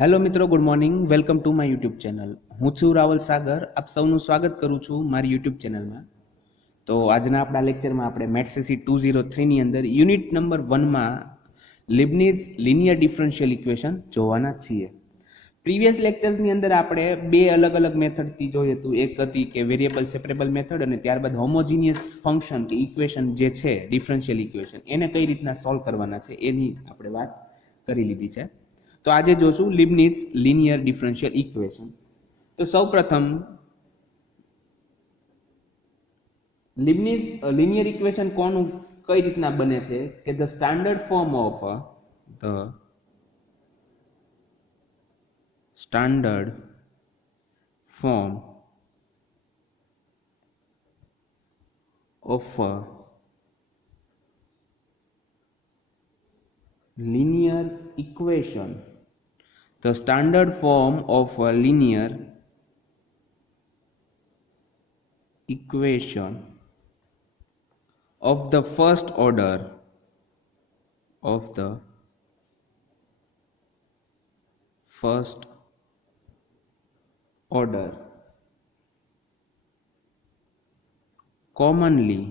Hello મિત્રો, good morning. Welcome to my YouTube channel. હું છું રાવલ સાગર. આપ સૌનું સ્વાગત કરું છું મારી યુટ્યુબ ચેનલમાં. તો આજના આપણા લેક્ચરમાં આપણે મેથ્સેસી 203ની અંદર યુનિટ નંબર 1માં લિબનીઝ લિનિયર ડિફરન્શિયલ ઇક્વેશન જોવાના છીએ. પ્રીવિયસ લેક્ચર્સની અંદર આપણે બે અલગ અલગ મેથડથી જોયું હતું. એક હતી કે વેરિયેબલ સેપરેબલ મેથડ અને ત્યારબાદ હોમોજીનિયસ ફંક્શન કે ઇક્વેશન જે છે ડિફરન્શિયલ ઇક્વેશન એને કઈ રીતના સોલ્વ કરવાના છે એની આપણે વાત કરી લીધી છે. તો આજે જોશું લિબનીઝ લિનિયર ડિફરન્શિયલ ઇક્વેશન. તો સૌપ્રથમ લિબનીઝ લિનિયર ઇક્વેશન કોનું કઈ રીતના બને છે કે the standard form of linear equation, the standard form of a linear equation of the first order commonly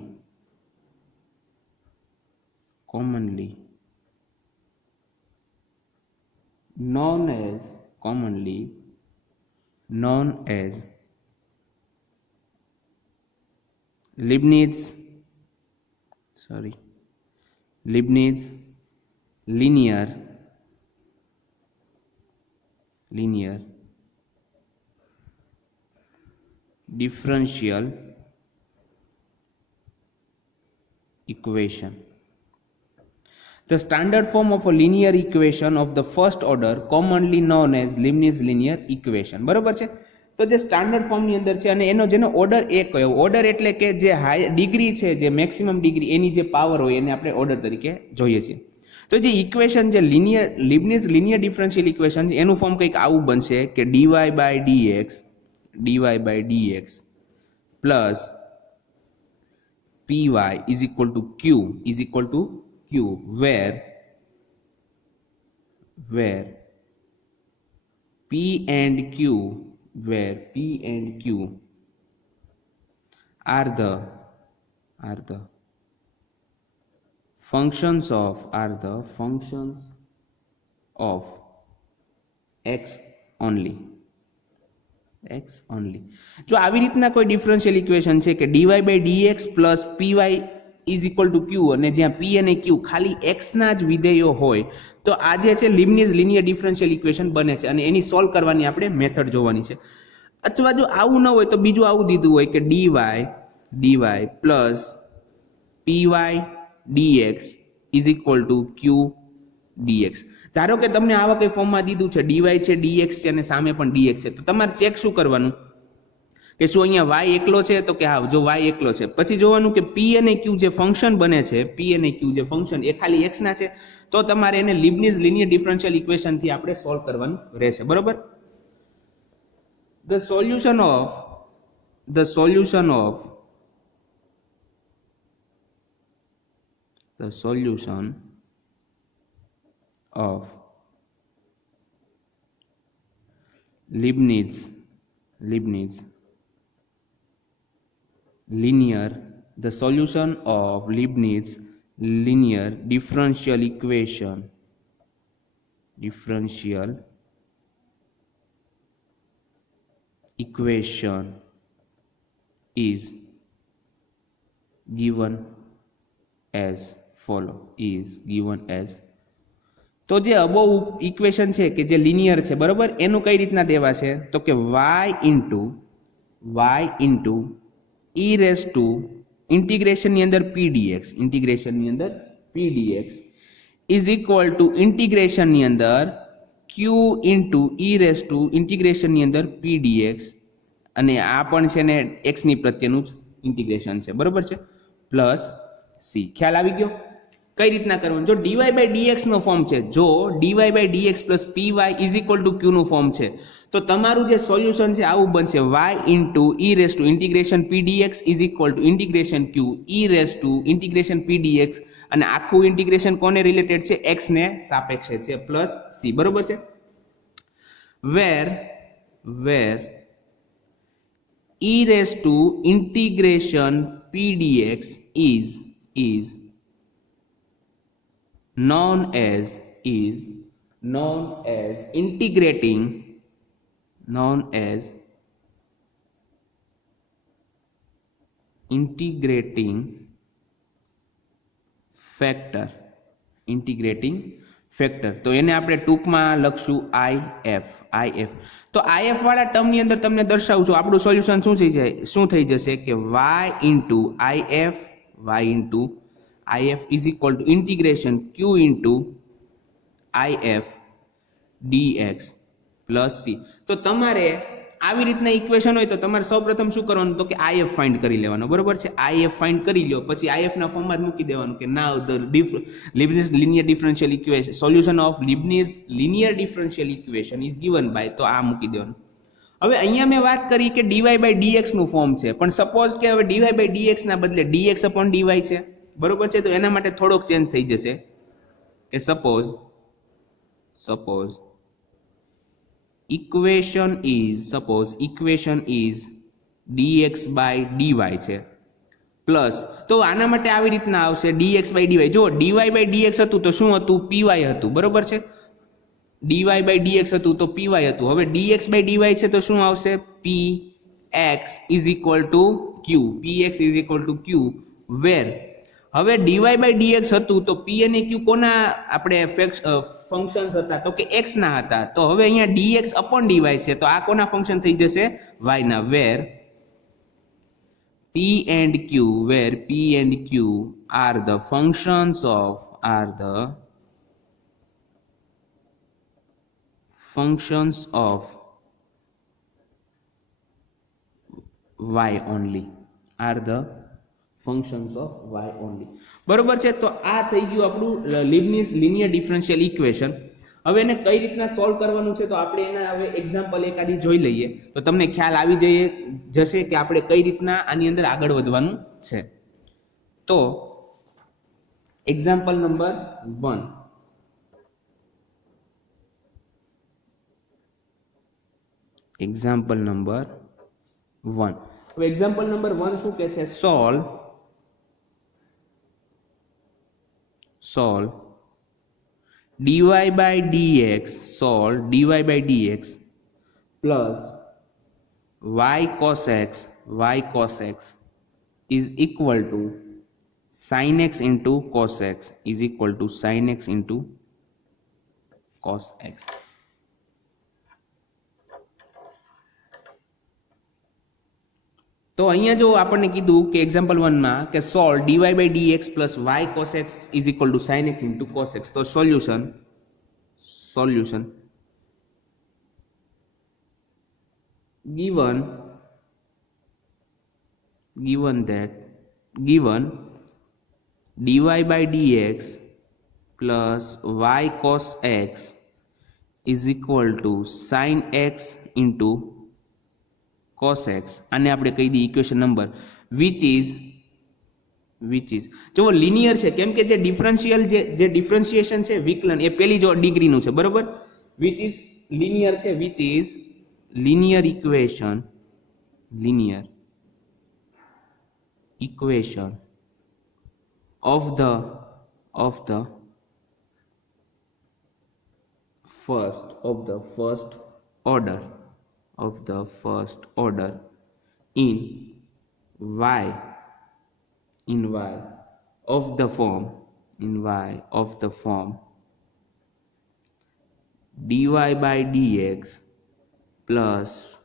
known as Leibniz linear differential equation. The standard form of a linear equation of the first order commonly known as Leibniz linear equation. બરોબર છે. તો જે standard ફોર્મની અંદર છે અને એનો જેનો ઓર્ડર એ કયો ઓર્ડર એટલે કે જે હાઈ ડિગ્રી છે, જે મેક્સિમમ ડિગ્રી એની જે પાવર હોય એને આપણે ઓર્ડર તરીકે જોઈએ છીએ. તો જે ઇક્વેશન જે લિબનીઝ લિનિયર ડિફરન્શિયલ ઇક્વેશન છે એનું ફોર્મ કંઈક આવું બનશે કે dy by dx plus py is equal to q where p and q are the functions of x only. જો આવી રીતના કોઈ ડિફરન્શિયલ ઇક્વેશન છે કે dy by dx plus py is equal to q અને જ્યાં p અને q ખાલી x ના જ વિધેયો હોય તો આ જે છે લિબનીઝ લિનિયર ડિફરન્શિયલ ઇક્વેશન બને છે અને એની સોલ્વ કરવાની આપણે મેથડ જોવાની છે. અથવા જો આવું ન હોય તો બીજું આવું દીધું હોય કે dy plus py dx is equal to q dx. ધારો કે તમને આવા કઈ ફોર્મમાં દીધું છે dy છે dx છે અને સામે પણ dx છે, તો તમારે ચેક શું કરવાનું કે શું અહીંયા y એકલો છે, તો કે હા જો y એકલો છે. પછી જોવાનું કે p અને q જે ફંક્શન બને છે, p અને q જે ફંક્શન એ ખાલી x ના છે, તો તમારે એને લિબનીઝ લિનિયર ડિફરન્શિયલ ઇક્વેશન થી આપણે સોલ્વ કરવાનું રહેશે. બરોબર. The solution of Leibniz linear differential equation is given as follow. તો જે અબોવ ઇક્વેશન છે કે જે લિનિયર છે, બરોબર, એનું કઈ રીતના દેવા છે તો કે y into e raised to integration ની અંદર pdx is equal to integration ની અંદર q into e raised to integration ની અંદર pdx અને આ પણ છે ને x ની પ્રત્યેનું જ ઇન્ટિગ્રેશન છે. બરોબર છે. Plus c. ખ્યાલ આવી ગયો કઈ રીતના કરવાનું? જો dy by dx નો ફોર્મ છે, જો dy by dx plus py is equal to q નું ફોર્મ છે, તો તમારું જે સોલ્યુશન છે આવું બનશે y into e raised to integration pdx is equal to integration q e raised to integration pdx અને આખું ઇન્ટિગ્રેશન કોને રિલેટેડ છે? x ને સાપેક્ષે છે, પ્લસ c. બરોબર છે. where e raised to integration p dx is known as integrating factor તો એને આપણે ટૂંકમાં લખશું IF તો IF વાળા ટર્મની અંદર તમને દર્શાવું છું આપણું સોલ્યુશન શું થઈ જશે કે y into IF is equal to integration q into IF dx plus c તો તમારે આવી રીતના ઇક્વેશન હોય તો તમારે સૌપ્રથમ શું કરવાનું તો કે IF ફાઇન્ડ કરી લેવાનો બરોબર છે IF ફાઇન્ડ કરી લ્યો પછી IF ના ફોર્મમાં જ મૂકી દેવાનું કે નાઉ the Leibniz linear differential equation solution of Leibniz linear differential equation is given by તો આ મૂકી દેવાનું હવે અહીંયા મેં વાત કરી કે dy by dx નું ફોર્મ છે પણ સપોઝ કે હવે dy by dx ના બદલે dx upon dy છે બરોબર છે તો એના માટે થોડોક ચેન્જ થઈ જશે કે suppose equation is dx by dy છે પ્લસ તો આના માટે આવી રીતના આવશે dx by dy જો dy by dx હતું તો શું હતું py હતું બરોબર છે dy by dx હતું તો py હતું હવે dx by dy છે તો શું આવશે px is equal to q where હવે dy by dx હતું તો p અને q કોના આપણે ફંક્શન્સ હતા તો કે x ના હતા તો હવે અહીંયા dx upon dy છે તો આ કોના ફંક્શન થઈ જશે y ના where p and q are the functions of y only બરોબર છે તો આ થઈ ગયું આપણું લીબનીઝ લિનિયર ડિફરન્શિયલ ઇક્વેશન હવે એને કઈ રીતના સોલ્વ કરવાનું છે તો આપણે એના હવે એક્ઝામ્પલ એકાદી જોઈ લઈએ તો તમને ખ્યાલ આવી જશે કે આપણે કઈ રીતના આની અંદર આગળ વધવાનું છે તો એક્ઝામ્પલ નંબર 1 એક્ઝામ્પલ નંબર 1 શું કહે છે solve dy by dx plus y cos x is equal to sin x into cos x is equal to sin x into cos x તો અહીંયા જો આપણને કીધું કે એક્ઝામ્પલ 1 માં કે solve dy by dx plus y cos x is equal to sin x into cos x તો solution given dy by dx plus y cos x is equal to sin x into cos x આને આપણે કહી દઈએ equation number which is જો linear છે કેમ કે જે ડિફરન્શિએશન છે વિકલન એ પહેલી જો ડિગ્રીનું છે બરોબર which is linear છે which is linear equation of the first order in y of the form dy by dx plus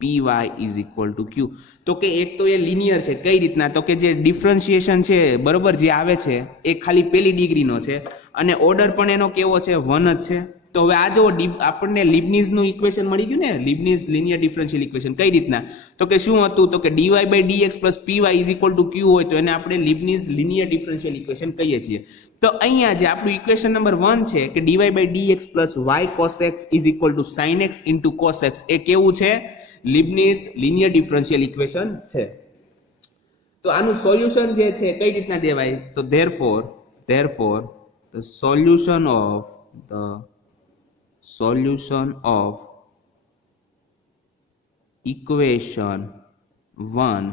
py is equal to q તો કે એક તો એ લિનિયર છે કઈ રીતના તો કે જે ડિફરન્શિએશન છે બરોબર જે આવે છે એ ખાલી પહેલી ડિગ્રીનો છે અને ઓર્ડર પણ એનો કેવો છે 1 જ છે તો હવે આ જો આપણને લીબનીઝ નું ઇક્વેશન મળી ગયું ને લીબનીઝ લિનિયર ડિફરન્શિયલ ઇક્વેશન કઈ રીતના તો કે શું હતું તો કે dy by dx plus py is equal to q હોય તો એને આપણે લીબનીઝ લિનિયર ડિફરન્શિયલ ઇક્વેશન કહીએ છીએ તો અહીંયા જે આપણું ઇક્વેશન નંબર 1 છે કે dy by dx plus y cos x is equal to sin x into cos x એ કેવું છે લીબનીઝ લિનિયર ડિફરન્શિયલ ઇક્વેશન છે તો આનું સોલ્યુશન જે છે કઈ રીતના દેવાય તો therefore the solution of equation 1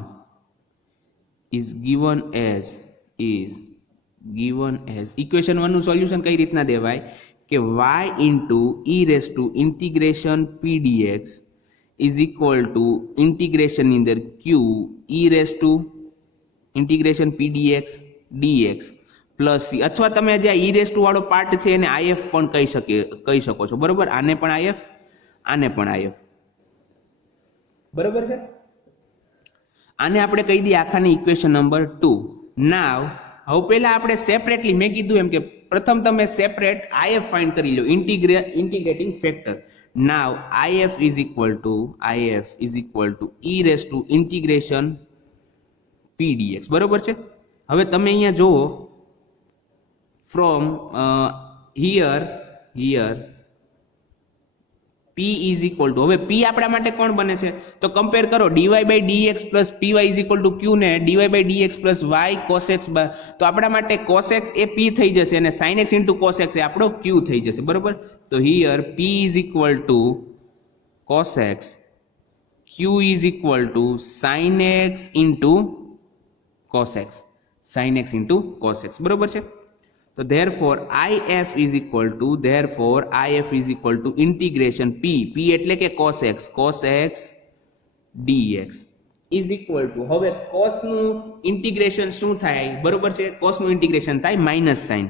is given as equation 1 નું સોલ્યુશન કઈ રીતના દેવાય કે y into e raised to integration p dx is equal to integration ની અંદર q e raised to integration p dx dx plus c અથવા તમે જે e raised to વાળો પાર્ટ છે એને if પણ કહી શકો છો બરોબર આને પણ if આને પણ if બરોબર છે આને આપણે કહી દઈએ આખાની ઇક્વેશન નંબર 2 નાવ હવે પહેલા આપણે સેપરેટલી મેં કીધું એમ કે પ્રથમ તમે સેપરેટ if ફાઇન્ડ કરી લો integrating factor now if is equal to e raised to integration p dx બરોબર છે હવે તમે અહીંયા જુઓ from here p is equal to હવે p આપણા માટે કોણ બને છે તો કમ્પેર કરો dy by dx plus py is equal to q ને dy by dx plus y cos x તો આપણા માટે cos x એ p થઈ જશે અને sin x into cos x એ આપણો q થઈ જશે બરોબર તો here p is equal to cos x q is equal to sin x into cos x બરોબર છે તો therefore if is equal to integration p એટલે કે cos x dx is equal to હવે cos નું ઇન્ટિગ્રેશન શું થાય બરોબર છે cos નું ઇન્ટિગ્રેશન થાય માઈનસ સાઇન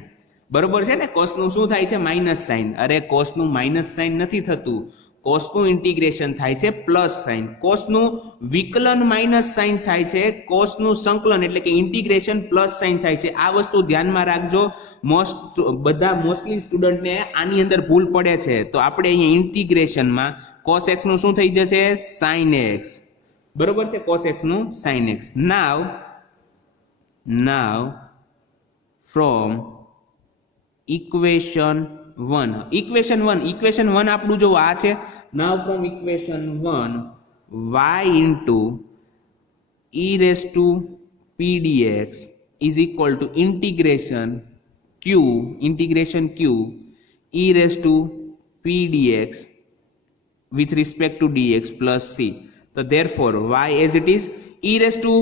બરોબર છે ને cos નું શું થાય છે માઈનસ સાઇન અરે cos નું માઈનસ સાઇન નથી થતું cos નું ઇન્ટિગ્રેશન થાય છે પ્લસ સાઇન cos નું વિકલન માઈનસ સાઇન થાય છે cos નું સંકલન એટલે કે ઇન્ટિગ્રેશન પ્લસ સાઇન થાય છે આ વસ્તુ ધ્યાનમાં રાખજો મોસ્ટલી સ્ટુડન્ટને આની અંદર ભૂલ પડે છે તો આપણે અહીંયા ઇન્ટિગ્રેશનમાં cos x નું શું થઈ જશે sin x બરોબર છે cos x નું sin x now from equation 1 આપણું જો આ છે now from equation 1 y into e raised to p dx is equal to integration q e raised to p dx with respect to dx plus c so therefore y as it is e raised to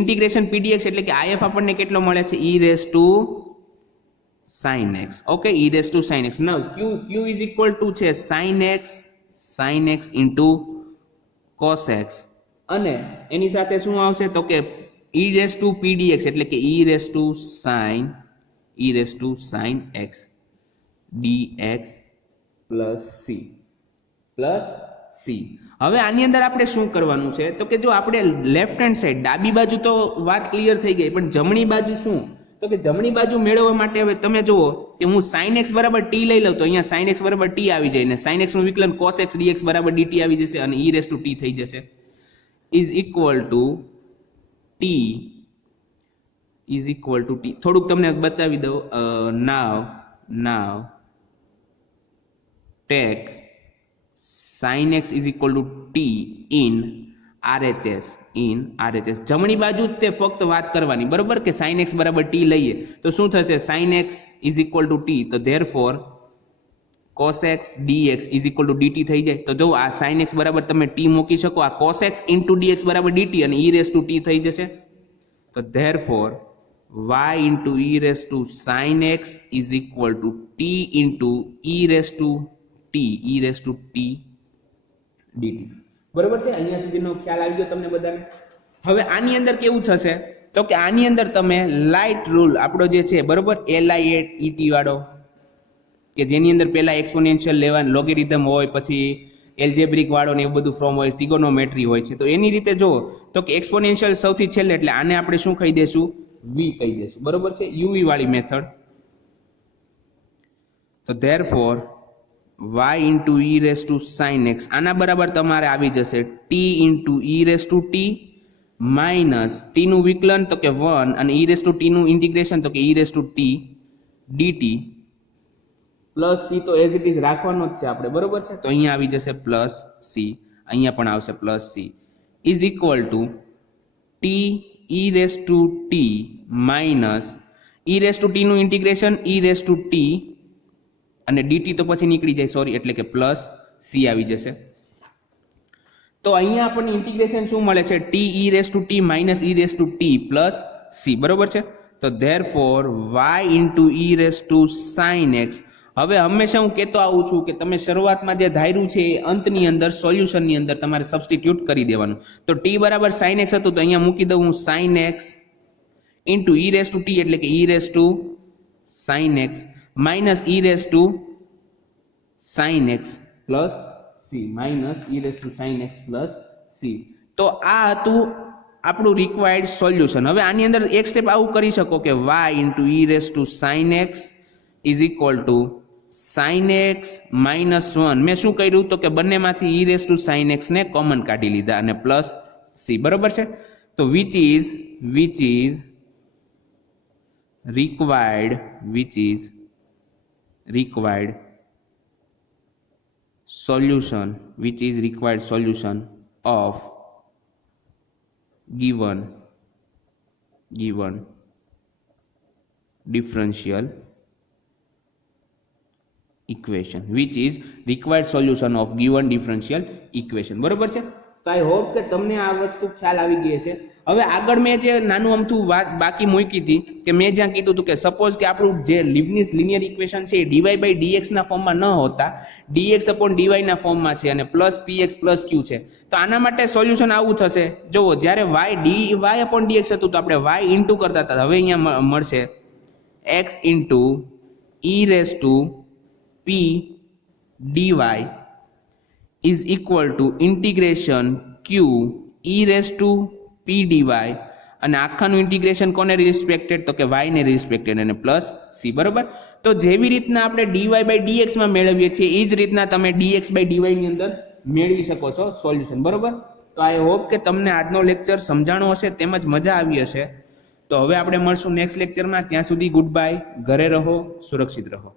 integration p dx એટલે કે if આપણને કેટલો મળે છે e raised to sin x okay e raised to sin x now q is equal to છે sin x into cos x અને એની સાથે શું આવશે તો કે e raised to p dx એટલે કે e raised to sin x dx plus c હવે આની અંદર આપણે શું કરવાનું છે તો કે જો આપણે લેફ્ટ હેન્ડ સાઈડ ડાબી બાજુ તો વાત ક્લિયર થઈ ગઈ પણ જમણી બાજુ શું તો કે જમણી બાજુ મેળવવા માટે હવે તમે જુઓ કે હું sin x બરાબર t લઈ લઉં તો અહીંયા sin x બરાબર t આવી જાય ને sin x નું વિકલન cos x dx બરાબર dt આવી જશે અને e raised to t થઈ જશે is equal to t થોડુંક તમને બતાવી દઉં now take sin x is equal to t in RHS જમણી બાજુ તે ફક્ત વાત કરવાની બરોબર કે sin x બરાબર t લઈએ તો શું થશે sin x is equal to t તો therefore cos x dx is equal to dt થઈ જાય તો જો આ sin x બરાબર તમે t મૂકી શકો આ cos x into dx બરાબર dt અને e raised to t થઈ જશે તો therefore y into e raised to sin x is equal to t into e raised to t dt બરોબર છે અહીંયા સુધીનો ખ્યાલ આવી ગયો તમને બધાને હવે આની અંદર કેવું થશે તો કે આની અંદર તમે લાઇટ રૂલ આપણો જે છે બરોબર LIET વાળો કે જેની અંદર પહેલા એક્સપોનેન્શિયલ લેવાનું લોગેરિધમ હોય પછી એલ્જેબ્રિક વાળો ને એવું બધું ફોર્મ હોય ટ્રિગોનોમેટ્રી હોય છે તો એની રીતે જો તો કે એક્સપોનેન્શિયલ સૌથી છેલ્લે એટલે આને આપણે શું કહી દેશું v કહી દેશું બરોબર છે UV વાળી મેથડ તો therefore y into e raised to sin x આના બરાબર તમારે આવી જશે t into e raised to t minus t નું વિકલન તો કે 1 અને e raised to t નું ઇન્ટિગ્રેશન તો કે e raised to t dt plus c તો એઝ ઇટ ઇઝ રાખવાનો જ છે આપણે બરોબર છે તો અહીંયા આવી જશે પ્લસ c અહીંયા પણ આવશે plus c is equal to t e raised to t minus e raised to t નું integration e raised to t અને dt તો પછી નીકળી જાય સોરી એટલે કે પ્લસ c આવી જશે તો અહીંયા આપણને ઇન્ટિગ્રેશન શું મળે છે t e raise to t minus e raise to t plus c, બરોબર છે. તો therefore y into e raise to sine x. હવે હંમેશા હું કહેતો આવું છું કે તમે શરૂઆતમાં જે ધાર્યું છે એ અંતની અંદર સોલ્યુશનની અંદર તમારે સબસ્ટિટ્યુટ કરી દેવાનું. તો ટી બરાબર સાઇન એક્સ હતું તો અહીંયા મૂકી દઉં હું sine x into e raise to T એટલે કે ઈ raise to sine x minus e raise to sine x plus C, minus e raise to sine x plus C. તો આ હતું આપણું રિક્વાયર્ડ સોલ્યુશન. હવે આની અંદર એક સ્ટેપ આવું કરી શકો કે y into e raise to sine x is equal to sine x minus 1. મેં શું કર્યું તો કે બંનેમાંથી e raise to sine x ને કોમન કાઢી લીધા અને પ્લસ સી, બરોબર છે. તો which is required solution of given differential equation, which is required solution of given differential equation, બરોબર છે. તો આઈ હોપ કે તમને આ વસ્તુ ખ્યાલ આવી ગઈ છે. હવે આગળ મેં જે નાનું અમથું વાત બાકી મૂકી હતી કે મેં જ્યાં કીધું હતું કે સપોઝ કે આપણું જે લીબનીઝ લિનિયર ઇક્વેશન છે એ ડીવાય બાય ડીએક્સ ના ફોર્મમાં ન હોતા ડીએક્સ અપોન ડીવાય ના ફોર્મમાં છે અને પ્લસ પીએક્સ પ્લસ ક્યુ છે. તો આના માટે સોલ્યુશન આવું થશે. જુઓ, જ્યારે વાય ડીવાય અપોન ડીએક્સ હતું તો આપણે વાય ઇન્ટુ કરતા હતા, હવે અહીંયા મળશે x into e raise to p d y is equal to integration q e raise to p d y અને આખાનું ઇન્ટિગ્રેશન કોને રિસ્પેક્ટેડ તો કે વાય ને રિસ્પેક્ટેડ અને પ્લસ સી, બરોબર. તો જેવી રીતના આપણે ડીવાય બાય ડીએક્સ માં મેળવીએ છીએ એ જ રીતના તમે ડીએક્સ બાય ડીવાય ની અંદર મેળવી શકો છો સોલ્યુશન, બરોબર. તો આઈ હોપ કે તમને આજનો લેક્ચર સમજાણો હશે તેમજ મજા આવી હશે. તો હવે આપણે મળશું નેક્સ્ટ લેક્ચરમાં. ત્યાં સુધી ગુડ બાય, ઘરે રહો, સુરક્ષિત રહો.